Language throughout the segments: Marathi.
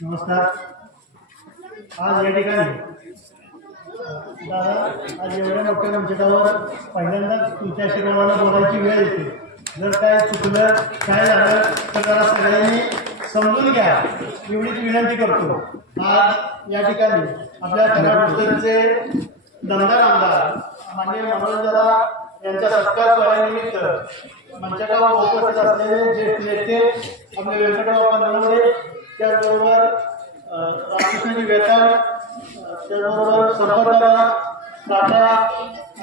नमस्कार. आज या ठिकाणी दादा आज एवढ्या मोठ्या मंचावर पहिल्यांदाच तुमच्या शिकवणाला बोलायची वेळ येते. जर काय चुकलं काय झालं तर जरा सगळ्यांनी समजून घ्या एवढीच विनंती करतो. आज या ठिकाणी आपल्या कराडचे दमदार आमदार माननीय मनोज दादा यांच्या सत्कार सोहळ्यानिमित्त मंचावर उपस्थित असलेले ज्येष्ठ नेते आपले व्यंकटराव नलवडे, त्याचबरोबर रामकृष्णजी वेताळ, त्याचबरोबर संपतदादा दादा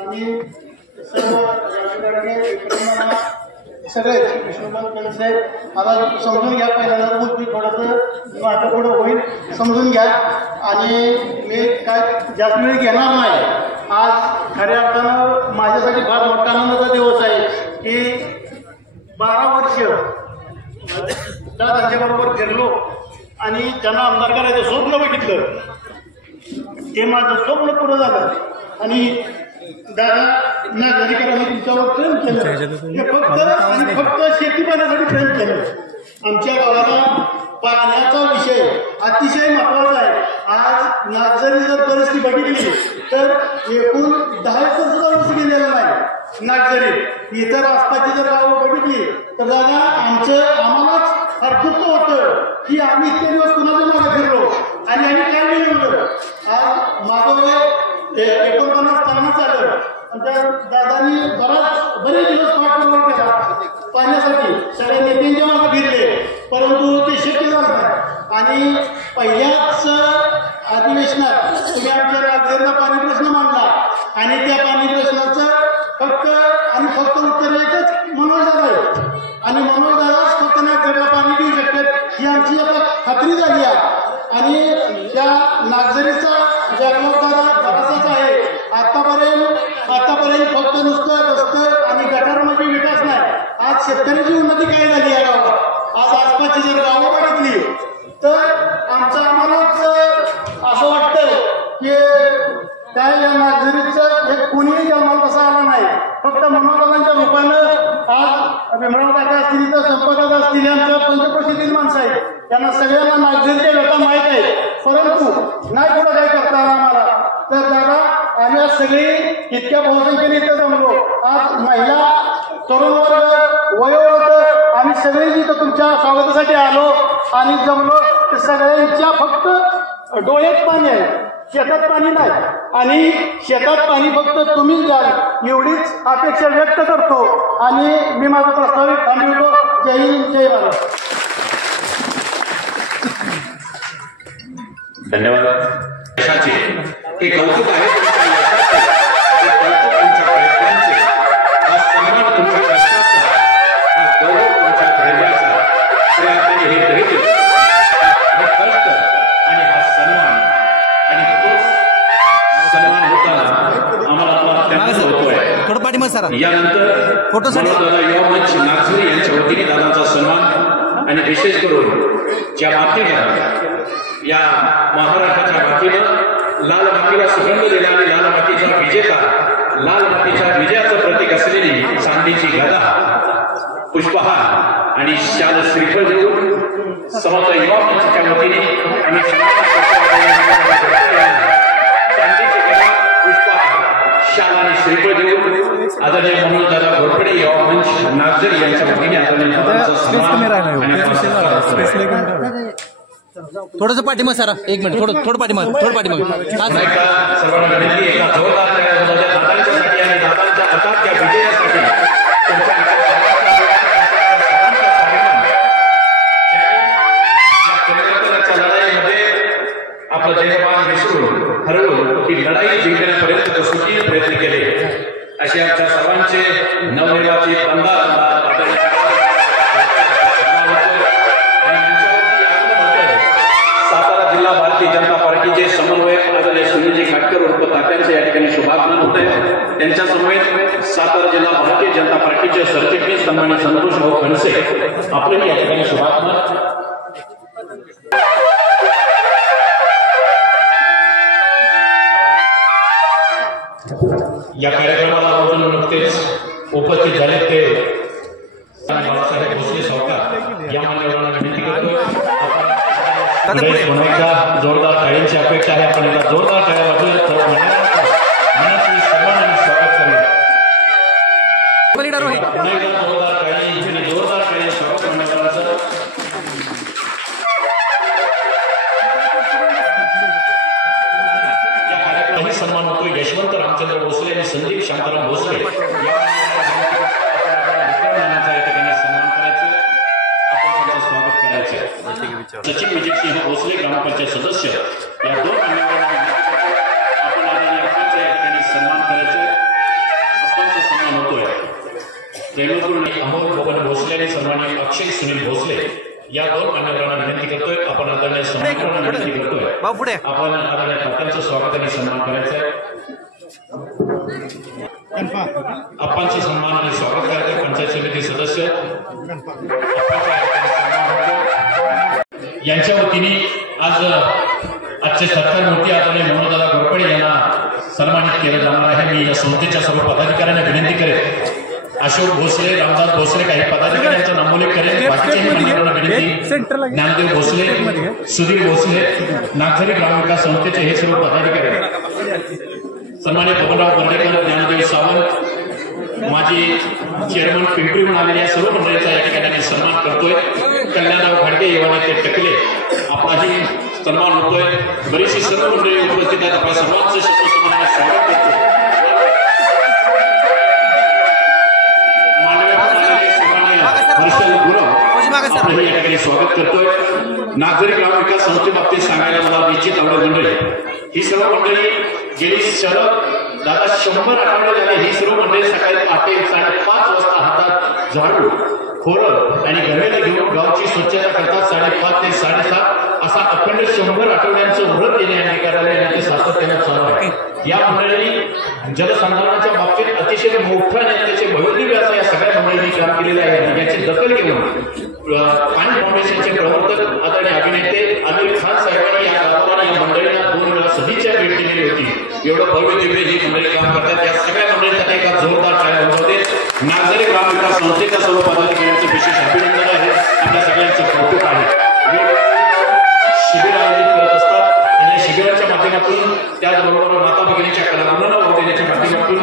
आणि सर्व सगळे विष्णुकांत साहेब आता समजून घ्या. पहिल्यांदा गोष्टी थोडंसं माझं पुढं होईल समजून घ्या. आणि मी काय जास्त वेळ घेणार नाही. आज खऱ्या अर्थानं माझ्यासाठी फार मोठा आनंदाचा दिवस आहे की 12 वर्ष त्यांच्याबरोबर फिरलो आणि त्यांना आमदार करायचं स्वप्न बघितलं. ते माझं स्वप्न पुरं झालं आणि दादा नागरिकांनी तुमच्यावर प्रेम केलं. फक्त शेती पाण्यासाठी प्रेम केलं. आमच्या गावाला पाण्याचा विषय अतिशय महत्वाचा आहे. आज नागझरी जर परिस्थिती बघितली तर एकूण 10 सुद्धा वर्ष गेलेलं नाही. नागझरी इतर आसपासची जर गावं बघितली तर दादा आम्हालाच अर्थुत्व होतं की आम्ही इतके दिवस कुणाच्या मागे फिरलो आणि आम्ही काय मिळवलं. आज माझं वय 49 झालं. त्या दादांनी बरेच दिवस पाठपुरावा केला पाण्यासाठी. सगळ्या नेत्यांच्या मागे फिरले परंतु ते शक्य झालं नाही. आणि पहिल्याच अधिवेशनात तुम्ही आमच्या नागझरीला पाणी प्रश्न मांडला आणि त्या पाणी प्रश्नाचं फक्त उत्तर एकच मनोज दादा आहे आणि मनोज दादाच फक्त नागझरीला पाणी देऊ शकतात ही आमची आता खात्री झाली आहे. आणि त्या नागझरीचा जबाबदारा बराचसाच आहे. आतापर्यंत फक्त नुसतं रस्तं आणि गटारामध्ये विकास नाही. आज शेतकऱ्याची उन्नती काय झाली या गावात. आज आसपासची जर गावं बघितली तर आम्हालाच असं वाटतं की काय या नागझरीचं एक कोणीही जन्माला कसा आला नाही. फक्त मनोरंजनाच्या रूपानं आज भीमराव काका असतील तर संपदादा असतील यांचं पंचक्रोशीतील माणसं आहेत. त्यांना सगळ्यांना नागझरीच्या व्यथा माहीत आहे परंतु नाही पुढं काय करता आम्हाला. तर दादा आम्ही आज सगळी इतक्या बहुसंख्येने इथं जमलो. आज महिला तरुण वर्ग वयोवृद्ध आम्ही सगळे इथं तुमच्या स्वागतासाठी आलो आणि जमलो. ते सगळ्यांच्या फक्त डोळ्यात पाणी आहे, शेतात पाणी नाही. आणि शेतात पाणी फक्त तुम्हीच द्याल एवढीच अपेक्षा व्यक्त करतो आणि मी माझा प्रस्तावित थांबवतो. जय हिंद जय भारत. धन्यवाद. हे कौतुक आहे तुमच्या प्रयत्नांचे, हा सन्मान तुमच्या कष्टाचा, हा गौरव तुमच्या धैर्याचा. खऱ्या अर्थाने हे धैर्य, हे कष्ट आणि हा सन्मान आणि तोच सन्मान होताना आम्हाला तो अत्यंत होतोय. यानंतर दादा युवा मंच नागझरी यांच्या वतीने दादांचा सन्मान आणि विशेष करून ज्या मातीनं या महाराष्ट्राच्या मातीनं लाल मातीला सुगंध दिला आणि लाल मातीचा विजेता, लाल मातीच्या विजयाचं प्रतीक असलेली चांदीची गदा, पुष्पहार आणि शाल श्रीफळ देऊन समस्त युवा मंचच्या वतीने आणि चांदीची गदा, पुष्पहार, शाल आणि श्रीफळ देऊन आदरणीय मनोज दादा घोरपडे युवा मंच नागझरी यांच्या वतीने आदरणीय थोडंसं पाठीमाग सर. एक मिनिट थोडं पाठीमाग सर्वांना विनंती एका जोरदार दादांच्यासाठी आणि दादांच्या हातात त्या विजयासाठी लढाईमध्ये आपलं देहभान विसरून हरवून ही लढाई जिंकण्यापर्यंत कसोटी प्रयत्न केले असे आमच्या सर्वांचे नवनिर्वाचित आमदार सातारा जिल्हा भारतीय जनता पार्टीचे समन्वयक आदरणीय सुनीलजी खाटकर उर्फ तात्यांचे या ठिकाणी शुभागमन होत आहे। त्यांच्या समवेत सातारा जिल्हा भारतीय जनता पार्टीचे सरचिटणीस सन्मानित संतोष भाऊ खडसे आपले या ठिकाणी शुभागमन। या कार्यक्रमाला आपण नुकतेच उपस्थित झाले ते बाळासाहेब भोसले सावकार या मान्यवरांना विनंती करतो आपण जोरदार टाळ्यांची अपेक्षा आहे। आपण एकदा जोरदार टाळ्या वाजवूया मनाची सर्वांनी स्वागत करूया। जोरदार टाळी जोरदार टाळी स्वागत मान्यवरांचं। या कार्यक्रमाही सन्मान होतो यशवंत रामचंद्र भोसले आणि संदीप शांताराम भोसले सचिन विजयसिंह भोसले ग्रामपंचायत सदस्य या दोन मान्यवरांना आपण आदरणीय अप्पांचा या ठिकाणी सन्मान करायचे। अप्पांचा सन्मान होतोय रेणुकूर अमोल भवन भोसले आणि सन्मानित अक्षय सुनील भोसले या दोन मान्यवरांना विनंती करतोय। आपण आदरणीय सन्मान विनंती करतोय आपण आदरणीय तात्यांचं स्वागत आणि सन्मान करायचं आहे। अप्पांचं सन्मान आणि स्वागत करायचं पंचायत समिती सदस्य यांच्या वतीने आजचे सत्कार मूर्ती आदरणीय मनोजदादा घोरपडे यांना सन्मानित केलं जाणार आहे। मी या संस्थेच्या सर्व पदाधिकाऱ्यांना विनंती करेन अशोक भोसले रामदास भोसले काही पदाधिकाऱ्यांचा नामोल्लेख करेल बाकीचे मान्यवरांना विनंती ज्ञानदेव भोसले सुधीर भोसले नागझरी ग्रामविकास संस्थेचे हे सर्व पदाधिकारी सन्मानित बबनराव बर्डेकर ज्ञानदेव सावंत माजी चेअरमन पिंपरीहून आलेल्या सर्व मंडळींचा या ठिकाणी सन्मान करतोय। कल्याणराव घाडगे युवा नेते टकले आपलाही सन्मान होतोय। बरीचशी सर्व मंडळी उपस्थित आहेत। आपल्या सर्वांचं शब्दसन्मानाने स्वागत करतो। माननीय या ठिकाणी स्वागत करतोय। नागझरी ग्रामविकास संस्थेबाबतीत सांगायला मला निश्चित आवडेल मंडळी ही सर्व मंडळी गेली सलग दादा 100 आठवडे झाले ही सर्व मंडळी सकाळी पहाटे 5:30 वाजता हातात झाडू खोरं आणि घमेलं घेऊन गावची स्वच्छता करतात। 5:30 ते 7:30 असा अखंड 100 आठवड्यांचं व्रत येणे कार्यालयाने सातत्याने चालू आहे। या मंडळींनी जलसंधारणाच्या बाबतीत अतिशय मोठ्या नेत्याचे भव्यदिव्य असं या सगळ्या मंडळींनी काम केलेले आहे। याची दखल घेऊन पाणी फाउंडेशनचे प्रवर्तक आदरणीय अभिनेते आमिर खान साहेबांनी या गावाला या मंडळींना 2 वेळा सदिच्छा भेट दिलेली होती। एवढं भव्य दिव्य ही मंडळी काम करतात। या सगळ्या मंडळींसाठी एका जोरदार टाळ्या वाजवते। नागझरी ग्रामविकास संस्थेच्या सर्व पदाधिकाऱ्यांचं विशेष अभिनंदन आहे। आपल्या सगळ्यांचं कौतुक आहे। शिबिर आयोजित करत असतात आणि या शिबिराच्या माध्यमातून त्याचबरोबर माता भगिनीच्या कलागुणांना वाव देण्याच्या माध्यमातून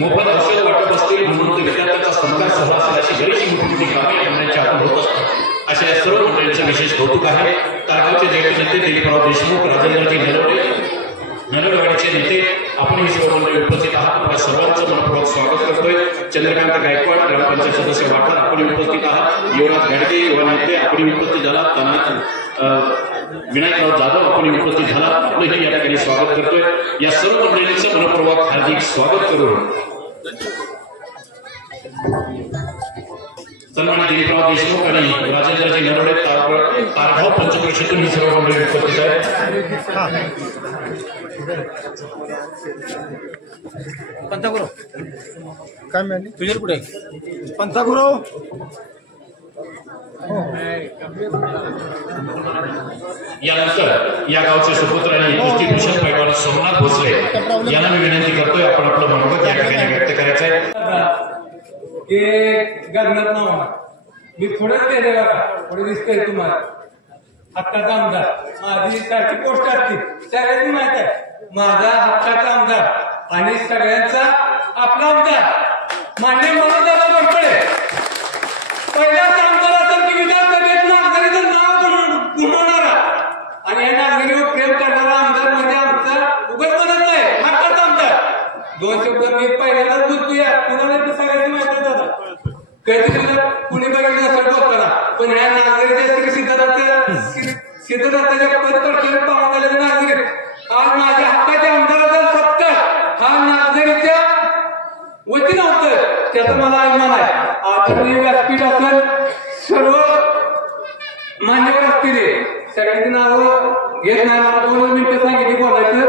मोफत औषध वाटप असतील म्हणून विद्यार्थ्यांचा सत्कार सोहळा असेल अशी बरीचशी मोठी कामे मंडळांच्या हातून होत असतात। अशा या सर्व मंडळींचं विशेष कौतुक आहे। तारगावचे ज्येष्ठ नेते दिलीपराव देशमुख राजेंद्रजी नरवडेवाडीचे नेते आपण ही सर्व मंडळी उपस्थित आहात। आपल्या सर्वांचं मनपूर्वक स्वागत करतोय। चंद्रकांत गायकवाड ग्रामपंचायत सदस्य वाठार आपण उपस्थित आहात। युवराज घाडगे युवा नेते आपण उपस्थित झालात। विनायकराव जाधव आपण उपस्थित झाला आपलंही या ठिकाणी स्वागत करतोय। या सर्व मंडळींचं मनपूर्वक हार्दिक स्वागत करून सन्मानित दिलीपराव देशमुख आणि राजेंद्रजी नरवडे तारगाव पंचक्रोशीतून ही सर्व मंडळी उपस्थित आहेत। पंथागुरु काय मिळाली तुझ्या कुठे पंथागुरु यानंतर या गावचे सुपुत्र आणि कुस्तीभूषण पैलवान सोमनाथ भोसले यांना मी विनंती करतोय आपण आपलं मनोगत या ठिकाणी व्यक्त करायचं आहे। गगनात नावा मी पुढेच गेले बघा पुढे दिसतंय तुम्हाला हक्काचा आमदार माझी सारखी पोस्ट असते सगळ्यांनी माहित आहे माझा हक्काचा आमदार आणि सगळ्यांचा आपला आमदार मान्य मनोजदादा घोरपडे पहिलाच आमदार असेल की विधानसभेत नागरिकांचं नाव गुणवणारा आणि या नागरिकांवर प्रेम करणारा आमदार म्हणजे आमचा उगाच म्हणत नाही हक्काचा आमदार। 2 शब्द मी पहिल्यांदाच बोलतोय कुणाला तर सगळ्यांनी माहिती दादा कधी तुला कुणी बघितलं नसेल बोलताना पण ह्या नागरिकांच्या सिद्धार्थाच्या पदपडलेले पाहून आलेले नागरिक आज माझ्या हक्काच्या आमदाराचा सत्कार हा नागझरीच्या वतीनं होतं, त्याचा मला अभिमान आहे. आदरणीय व्यासपीठ असेल, सर्व मान्यवर असतील, सगळ्यांची नावं घेत नाही, मला 2 मिनिटं सांगितली बोलायचं.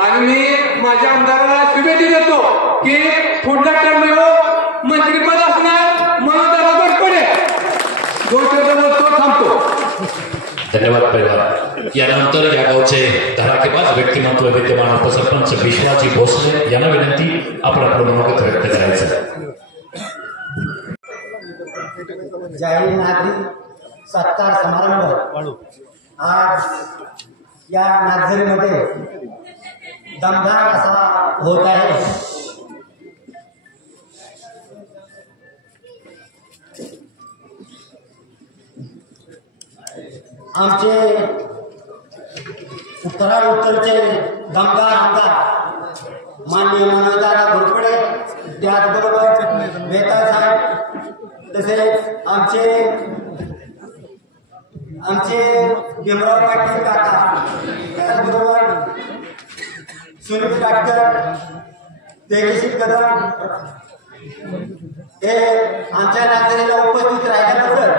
आणि मी माझ्या आमदाराला शुभेच्छा देतो की पुढचा टर्म मंत्रीपद असणार म्हणून त्याला गट पडेल. 2 शब्द बोलतो, थांबतो. धन्यवाद परिवार. यानंतर या गावचे धडाकेबाज व्यक्तिमत्व विद्यमान उपसरपंच विश्वाजी भोसले यांना विनंती आपलं मनोगत व्यक्त करायचं. जाहीर नागरिक सत्कार समारंभ आज या नागझरीमध्ये दमदार असा होत आहे. आमचे उत्तरचे दमदार आमदार माननीय मनोजदादा घोरपडे, त्याचबरोबर मेहता साहेब, तसेच आमचे भीमराव पाटील काका, त्याचबरोबर सुनील काटकर, तेजस्वी कदम हे आमच्या नागरिकांना उपस्थित राहिल्याबद्दल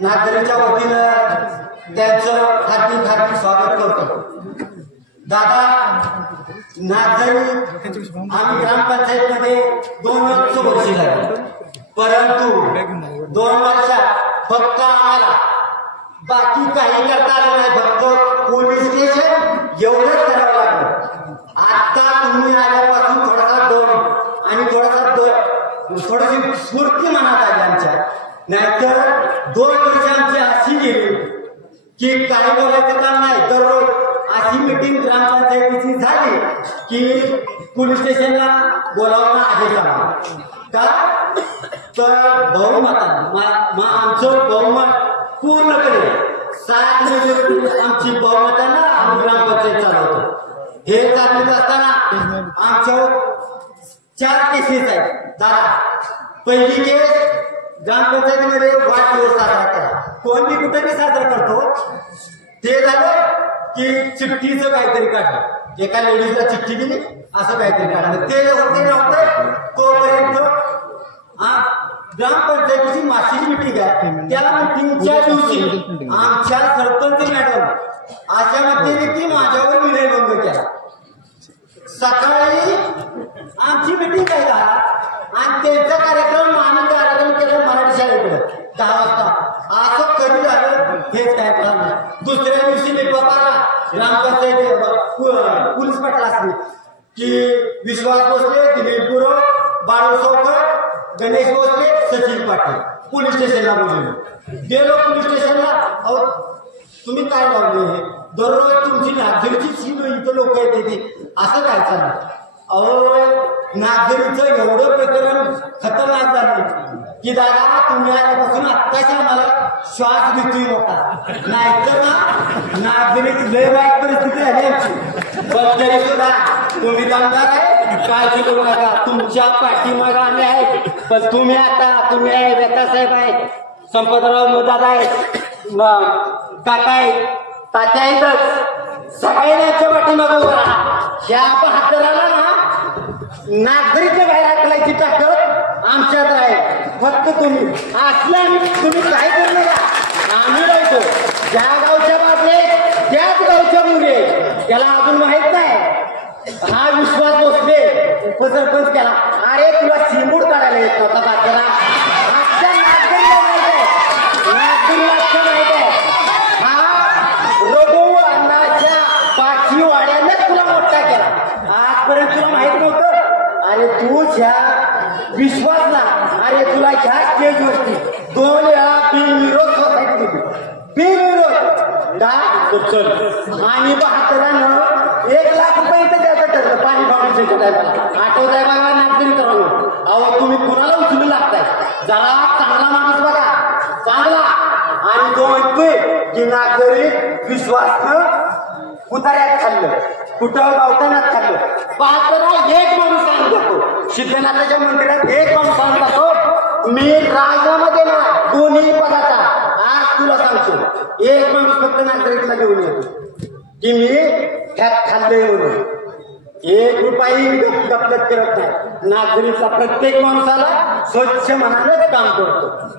नागरिकांच्या वतीनं त्यांचं हार्दिक स्वागत करतो. दादा, नागझरी आम्ही ग्रामपंचायतीमध्ये 2 वर्ष झाली, परंतु 2 वर्षात फक्त आम्हाला बाकी काही करता आलं नाही, फक्त पोलीस स्टेशन एवढंच करावं लागलं. आता तुम्ही आल्यापासून थोडासा दम आणि थोडीशी स्फूर्ती मनात आली आमच्या. नाहीतर 2 वर्ष आमची अशी गेली की काही बोलायचं काम नाही. दररोज अशी मिटिंग ग्रामपंचायतीची झाली की पोलीस स्टेशनला बोलावणं आदेश आला. का तर बहुमतानं आमचं बहुमत पूर्णपणे 7 मेजॉरिटी आमची बहुमतानं आम्ही ग्रामपंचायत चालवतो. हे चालवत असताना आमच्या 4 केसेस आहेत. दादा, पहिली केस ग्रामपंचायतीमध्ये वाढदिवस साजरा केला. कोण बी कुठे बी साजरा करतो. ते झालं की चिठ्ठीचं काहीतरी काढलं, एका लेडीजला चिठ्ठी दिली असं काहीतरी काढलं. ते होते नव्हतं तोपर्यंत ग्रामपंचायतीची मासिक मिटिंग आहे. त्या मिटिंगच्या दिवशी आमच्या सरपंच मॅडम अशा म्हणते की माझ्यावर विनयभंग केला. सकाळी आमची मिटिंग आहे आणि त्यांचा कार्यक्रम आम्ही कार्यक्रम केला मराठी शाळेकडे 10 वाजता. असं कधी झालं हेच काय कळलं नाही. दुसऱ्या दिवशी मी बाबा ग्रामपंचायत पोलीस पाटील असले की विश्वास भोसले, दिलीप गुरव, बाळू चौकर, गणेश भोसले, सचिन पाटील पोलीस स्टेशनला बोलवलं. गेलो पोलीस स्टेशनला. अहो तुम्ही काय लावले, दररोज तुमची नागझरीची सीट इथं लोक येते असं काय चाललं. अहो नागझरीचं एवढं प्रकरण खतरनाक झालं की दादा तुम्ही आल्यापासून आत्ताच आम्हाला श्वास घेतोय मोठा. नाहीतर ना नागझरीत लय वाईट परिस्थिती झाली आमची. पण तरी सुद्धा तुम्ही दमदार आहे, काळजी करू नका. तुमच्या पाठीमागे आम्ही आहे. पण तुम्ही आहे, व्यथा साहेब आहे, संपतराव दादा आहेत, काका आहेत, तात्या आहेतच, सगळ्यांच्या पाठीमागे उभा राहा. ह्या 72 ना नागरिकच्या बाहेर हाकलायची ताकद आमच्यात आहे. फक्त तुम्ही असल्या तुम्ही काय करू नका. आम्ही राहतो ज्या गावच्या बाजूने त्याच गावच्या मुले. त्याला अजून माहित नाही हा विश्वास भोसले उपसरपंच केला. अरे तुला शिंबूड काढायला येत होता तात्याला. आजच्या नागरिकला माहित आहे, नागरिकला माहित आहे. हा रघु अण्णाच्या पाठी वाड्यानेच तुला मोठा केला. आजपर्यंत तुला माहित नव्हतं. अरे तू ज्या विश्वासला, अरे तुला ह्या स्टेजवरती 2 वेळा बिनविरोध सोसायटी बिनविरोध का चल आणि 72 1 लाख रुपये इथं द्यायचं ठरलं पाणी फाउंडेशनच्या टायमाला. आठवत आहे बघा नागरिक करावं. अहो तुम्ही कुणाला उचलू लागताय. जरा चांगला माणूस बघा, चांगला. आणि तो म्हणतोय की नागरिक विश्वासनं उतार्यात खाल्लं, कुठं गावतानात खाल्लं. 72 एक माणूस सांगून जातो. सिद्धनाथाच्या मंदिरात एक माणूस सांगून जातो मी राजामध्ये ना 2ही पदाचा. आज तुला सांगतो एक माणूस फक्त नागरिकला घेऊन येतो की मी ह्यात खाल्लंय म्हणून 1 रुपयाही गपलत करत नाही. नागरिकचा प्रत्येक माणसाला स्वच्छ मनानेच काम करतो.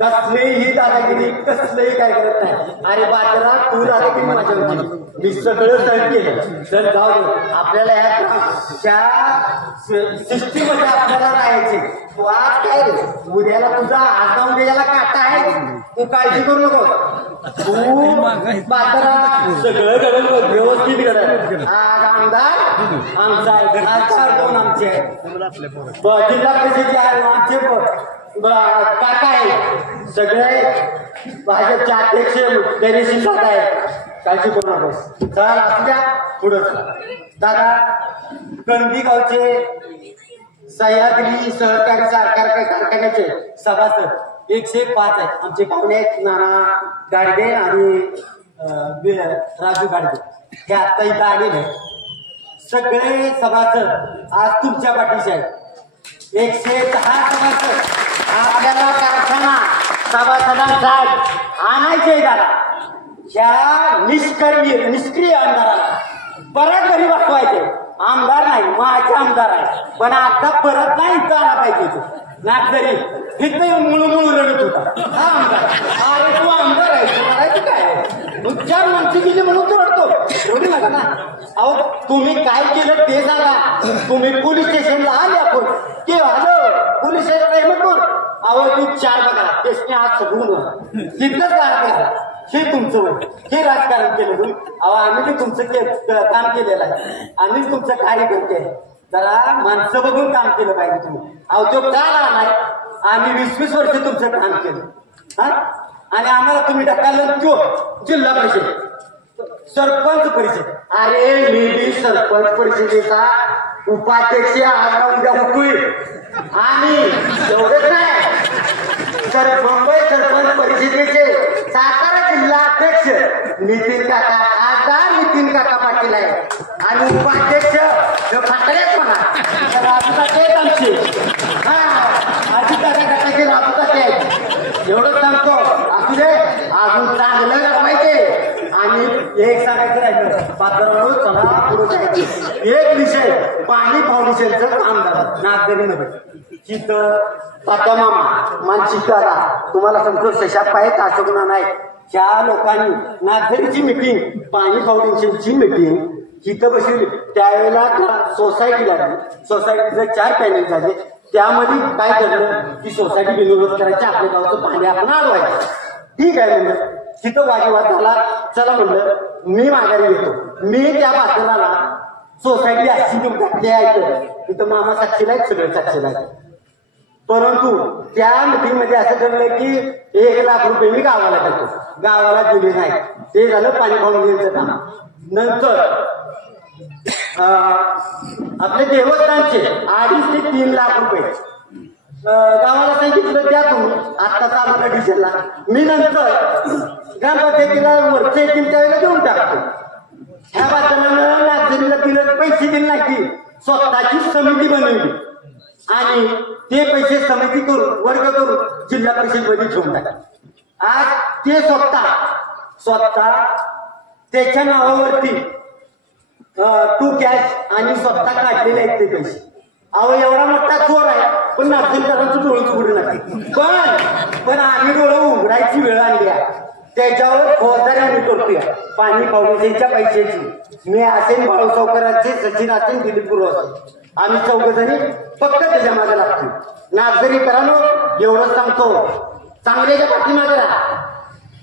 कसलीही दादागिरी कसलंही काय करत नाही. अरे बाजरा तू दादागिरी माझ्या होती, मी सगळं सहन केलं. तर जाऊ दे, आपल्याला ह्या सिस्टीममध्ये आपल्याला राहायचे. तू आज काय रे, उद्याला तुझा आज जाऊन उद्याला काटा आहे, तू काळजी करू नको. तू बाजरा सगळं घडलं व्यवस्थित घडलं. आज आमदार आमचा आहे, खासदार दोन आमचे आहेत, जिल्हा परिषद आहे आमचे काका आहे, सगळे भाजपचे अध्यक्ष गणेशी दादा आहे. काळजी करू नकोस. चल आपल्या पुढं दादा कणबी गावचे सह्याद्री सहकारी कारखान्याचे सभासद 105 आहेत. आमचे पाहुणे आहेत नाना गाडगे आणि राजू गाडगे, हे आत्ता इथं आलेले सगळे सभासद आज तुमच्या पाठीशी आहेत. 110 सभासद आपल्याला कारखाना सभासदांचा आणायचे दादा. ह्या निष्क्रिय आमदाराला परत घरी बसवायचे. आमदार नाही, माझे आमदार आहे, पण आता परत नाही इथं आला पाहिजे. तो नागदरी इथं मुळू रडत होता. हा आमदार, अरे तू आमदार आहे, तू करायचं काय? 4 माणसं गेली म्हणून तू रडतो, रडू नका ना. अहो तुम्ही काय केलं ते सांगा. तुम्ही पोलीस स्टेशनला आले आपण की आलो पोलीस स्टेशनला म्हणून अहो तू 4 बघा तेच आज सगळं तिथंच करा. हे तुमचं वय, हे राजकारण केलं तुम्ही. अहो आम्ही तुमचं काम केलेलं आहे, आम्ही तुमचं कार्यकर्ते आहे. जरा माणसं बघून काम केलं पाहिजे तुम्ही. अहो तो का नाही, आम्ही 20-20 वर्ष तुमचं काम केलं हा, आणि आम्हाला तुम्ही ढकललं तो जिल्हा परिषद सरपंच परिषद. अरे मी बी सरपंच परिषदेचा उपाध्यक्ष आज उद्या होतोय. आणि एवढंच नाही, तर मुंबई सरपंच परिषदेचे सातारा जिल्हा अध्यक्ष नितीन काका, खासदार नितीन काका पाटील आहे, आणि उपाध्यक्ष फाटलेच म्हणा राजूकाचे आमचे. हा अजितदादा गटाचे राजूकाचे आहेत. एवढंच सांगतो, असू दे अजून चांगलं करायचे. आणि एक सांगायचं राहिलं पात्रावर चला पुढे जायचं. एक विषय पाणी फाउंडेशनचं काम झालं नागदरीमध्ये. तिथं तात्या मामा मानसिक दादा तुम्हाला संतोष शशाप्पा आहेत, अशोक नाना आहेत, ह्या लोकांनी नागदरीची मिटिंग पाणी फाउंडेशनची मिटिंग तिथं बसवली. त्यावेळेला सोसायटी लागली. सोसायटीचे 4 पॅनल झाले. त्यामध्ये काय ठरलं की सोसायटी बिनविरोध करायची, आपल्या गावचं पाणी आपण अडवायचं. ठीक आहे म्हणलं. तिथं वादविवाद झाला. चला म्हणलं मी माघारी घेतो. मी त्या बातम्याला सोसायटी अशी घातली आहे, तिथं मामा साक्षीला आहेत, सगळे साक्षीला आहेत. परंतु त्या मिटिंग मध्ये असं ठरलं की 1 लाख रुपये मी गावाला देतो. गावाला दिले नाही. ते झालं पाणी फाउंडेशनचं काम. नंतर आपले देवस्थानचे 2.5 ते 3 लाख रुपये गावाला सांगितलं द्या तुम्ही. आत्ता चालू डिझेलला मी नंतर ग्रामपंचायतीला वरचे येतील त्यावेळेला देऊन टाकतो. ह्या बातम्यानं नागरिकांना दिलं, पैसे दिले नाही की स्वतःची समिती बनवली आणि ते पैसे समिती करून वर्ग करून जिल्हा परिषदेमध्ये ठेवून टाकले. आज ते स्वतः त्याच्या नावावरती टू कॅश आणि स्वतः काढलेले आहेत ते पैसे. अहो एवढा मोठा चोर आहे, पण नागरिकांचं डोळं उघडू नका. पण आम्ही डोळं उघडायची वेळ आणली आहे. त्याच्यावर फौजदारी आम्ही करतोय पाणी फाउंडेशनच्या पैशाची. मी असेल बाळू सावकारांचे, सचिन असेल, दिलीप गुरु असेल, आम्ही 4 जणी फक्त त्याच्या मागे लागतो. नागरिकांनो एवढंच सांगतो, चांगल्याच्या पाठीमागे राहा,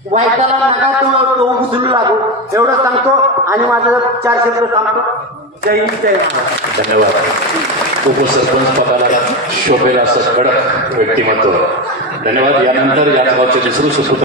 वाईटाला नका तो उचलू लागू, एवढंच सांगतो. आणि माझं 4 शब्द सांगतो. जय हिंद, जय महाराष्ट्र. धन्यवाद. उपसरपंच पदाला शोभेल असं कडक व्यक्तिमत्व. धन्यवाद. यानंतर याच गावचे दुसरं सुपुत्र